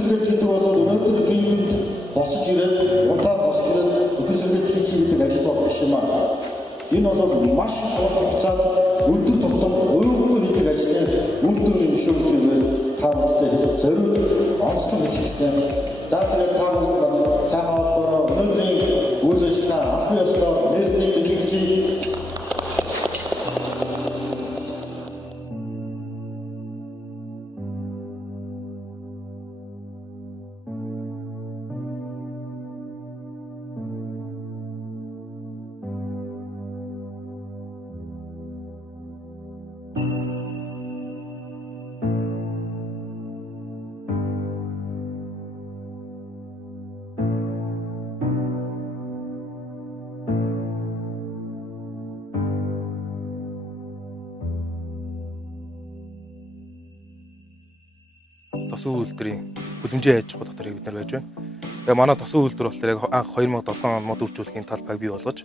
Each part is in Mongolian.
сэргээлт хийдэг болоод өнөөдөр гингэнд босож ирээд унтаа босож ирээд нөхөн сэргээлт хийж гэдэг ажил болох биш юм аа. Энэ бол маш урт хугацаанд өдөр тутам өөрөөр хийдэг ажлын үр дүн юм шүү гэдэг та бүдтэй зориуд онцлог хэлсэн. За тэгээд та бүхэн сайхан олоороо өнөөдрийн үйл ажиллагаа албан ёсоор нээснийг мэдээлжээ. Тосон үйлдвэрийн хүлэмжийн аж ахуй дотор бид нар байж байна. Тэгээ манай тосон үйлдвэр болохоор яг анх 2007 он мод үржүүлэхийн талбайг бий болгож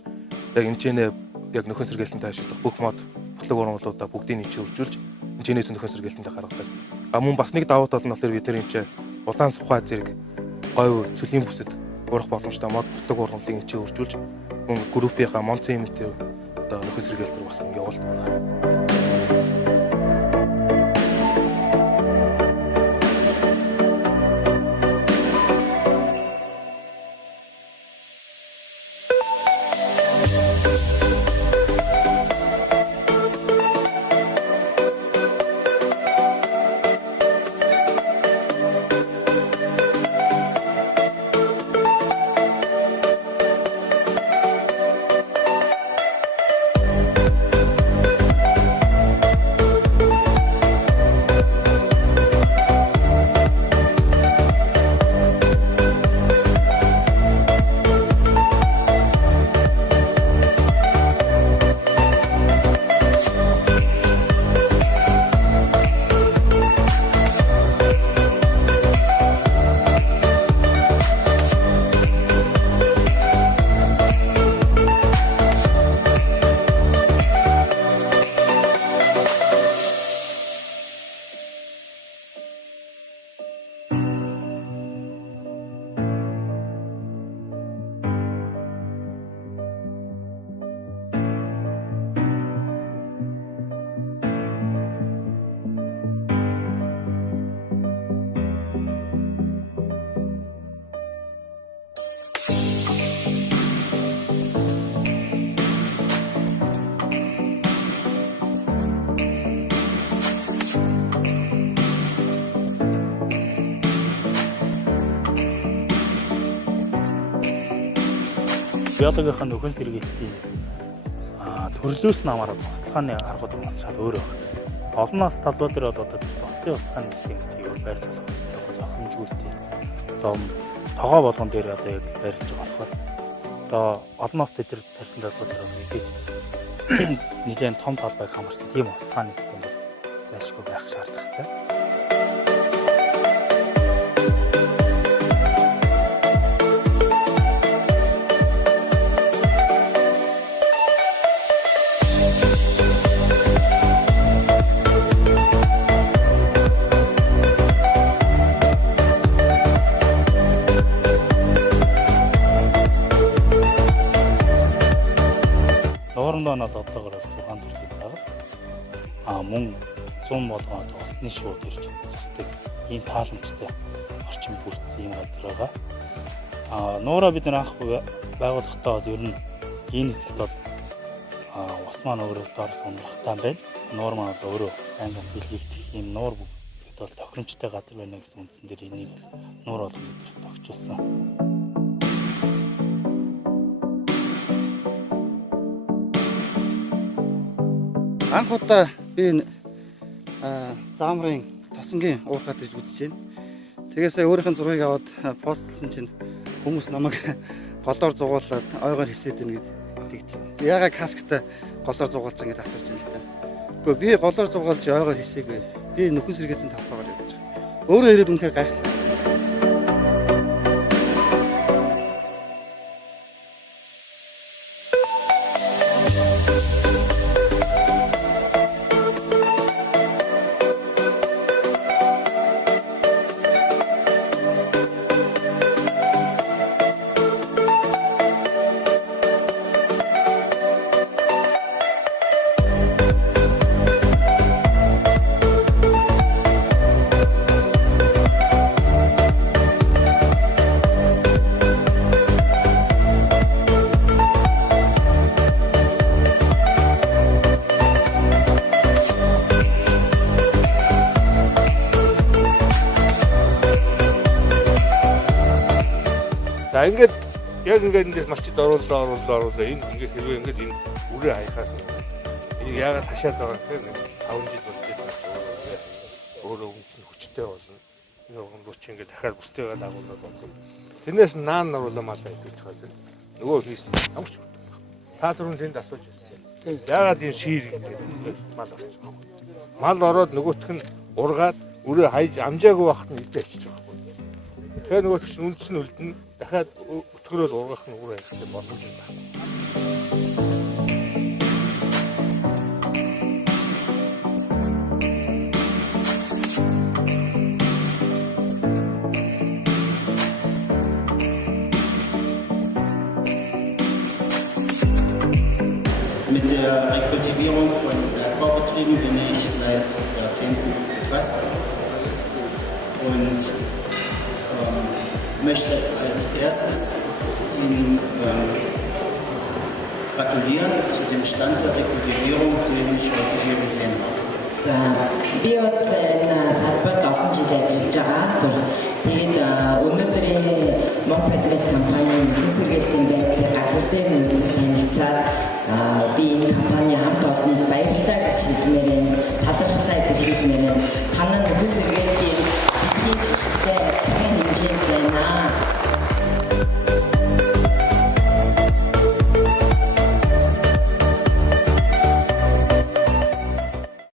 яг энэчнээ яг нөхөн сэргээлтэнтэй ашиглах бүх мод ботлого ургамлуудаа бүгдийг нь үржүүлж энэчнээс нөхөн сэргээлтэнтэй гаргадаг. Мөн бас нэг давуу тал нь болохоор бид нар энэ улаан сухай зэрэг говь цөлийн бүсэд урах боломжтой мод ботлого ургамлыг энэ үржүүлж мөн группийнхаа монцементийн одоо нөхөн сэргээлт рүү бас явуулдаг байна. Биологийн нөхөн сэргээлтийн төрлөөс нь хамаарат туслахааны аргууд бас шал өөр байна. Олон нас талбай дээр бол одоо бусдын туслахааны системийг байрлуулах хэрэгтэй зохимжгүүлдэг. Одоо тогоо болгон дээр одоо яг байрлаж байгаа болохоор одоо олон нас дээр тарьсан талбай дээр мэдээж нэгэн том талбайг хамарсан тийм туслахааны систем бол зайлшгүй байх шаардлагатай. Нуурандаа нь одоогоор 6 төрлийн загас мөн 100 болгоод усны шууд ирж цусдаг ийм тааламжтай орчин бүрдсэн ийм газар байгаа. Нуураа бид нар анх байгуулахдаа бол ер нь энэ хэсэгт бол ус маань өөрөө доороос ундрахтаа байна. Нуур маань бол өөрөө ангаас илгээгдэх ийм нуур хэсэгт бол тохиромжтой газар байна гэсэн үндсэн дээр энийг нуур олон өдөр тогтчулсан. Анх удаа би заамрын тосонгийн уурхаад ирж үзэж байна. Тэгээ сая өөрийнх нь зургийг аваад постлсан чинь хүмүүс намайг голоор зугуулад ойгоор хисээд байна гэдэг чинь. Яагаад касктай голоор зугуулж байгаа гэж асууж байна л та. Гэхдээ би голоор зугаалж ойгоор хисээгүй. Би нөхөн сэргээцэн тавтаагаар явж байгаа. Өөрөө ирээд үнэхээр гайхлаа. ингээд яг ингээд эндээс малчид оруулаа. Энэ ингээд хэрвээ ингээд энэ үрээ хаяхаас энэ яагаад хашаад байгаа гэхээр 5 жил болж байгаа өөрөө үндэс нь хүчтэй болно. Энэ ургамлууч ингээд дахиад бусдыгаа дагуулдаг болдог. Тэрнээс наан наруулаа мал идэх хаа. Нөгөө хийсэн амарч хүрдэг байна. Та түрүүн тэнд асууж байсан. Яагаад ийм шиир гэдэг мал орсон бэ? Мал ороод нөгөөх нь ургаад өрөө хайж амжаагүй байхад нь идэ ачиж байгаа байхгүй. Тэгэхээр нөгөөх чинь үндэс нь үлдэн дахиад өтгөрөөл ургах нь өөр хэрэгтэй боломж юм байна. Mit der Rekultivierung von Bergbaubetrieben bin ich seit Jahrzehnten befasst und möchte als erstes Ihnen gratulieren zu dem Stand der Rekultivierung, den ich heute hier gesehen habe. Би бол энэ салбарт олон жил ажиллаж байгаа. Тэгээд өнөөдрийн Монпельмет компанийн хэсэгээлтийн байдлыг газар дээр үзэл танилцаад би энэ компани хамт олонд баярлалаа гэж хэлмээр байна. Талархлаа гэж хэлмээр байна. Танай хэсэгээлтийн эдийн засгийн адилхан хэмжээнд байна.